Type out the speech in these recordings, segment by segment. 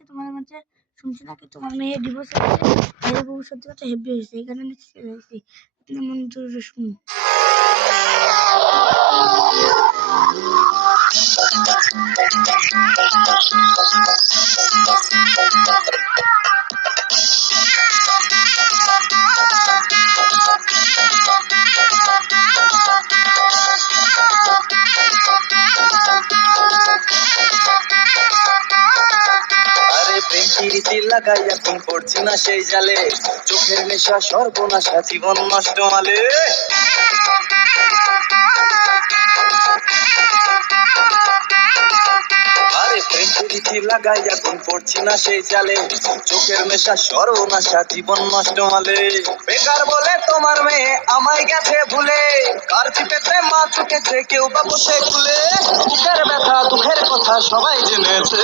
হচ্ছে তোমার মাঝে শুনছি নাকি তোমার মেয়ে ডিভোর্স হয়েছে মেয়ের বউ সত্যি কথা হেভি হয়েছে, এই কারণে দিয়েছি আপনার মন জোরে শুনুন Thank প্রেম প্রীতি লাগাই এখন পড়ছি না সেই জালে। চোখের নেশা সর্বনাশা জীবন নষ্ট মালে। প্রীতি লাগাই পড়ছি না সেই জালে। চোখের নেশা সর্বনাশা জীবন নষ্ট মালে। বেকার বলে তোমার মেয়ে আমায় গেছে ভুলে। কার চিপেতে মা চুকেছে, কেউ বা বসে খুলে। বুকের ব্যথা, দুঃখের কথা সবাই জেনেছে।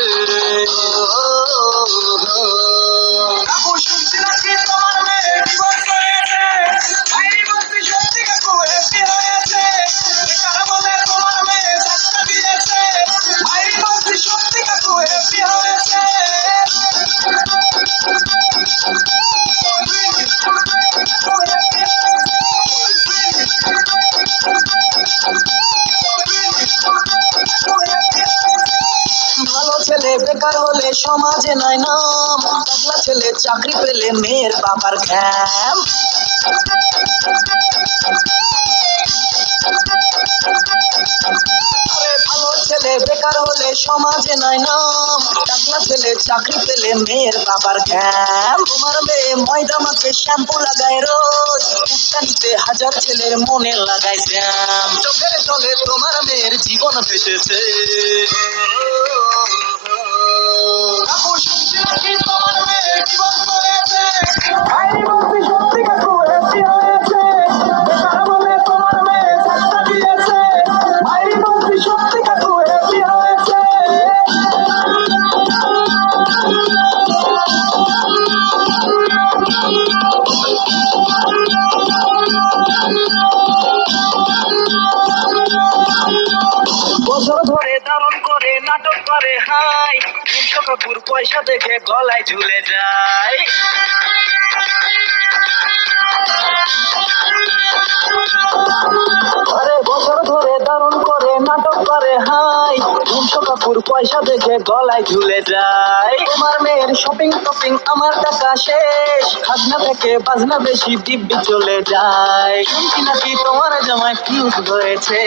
বেকার হলে সমাজে নাই নাম টাকলা ছেলে চাকরি পেলে মেয়ের বাবার ঘ্যাম। ছেলে বেকার হলে সমাজে নাই নাম টাকলা ছেলে চাকরি পেলে মেয়ের বাবার ঘ্যাম। তোমার মেয়ে ময়দা মাখে শ্যাম্পু লাগায় রোজ, উত্তানিতে হাজার ছেলের মনে লাগায় জ্যাম। চোখের জলে তোমার মেয়ের জীবন ভেসেছে। করে তিনশো পয়সা দেখে গলায় ঝুলে যায় বছর ধরে ধারণ করে নাটক করে হাই কাকুর পয়সা দেখে গলায় ঝুলে যায় তোমার মেয়ের শপিং টপিং আমার টাকা শেষ খাজনা থেকে বাজনা বেশি দিব্যি চলে যায় শুনছি নাকি তোমার জামায় ফিউজ হয়েছে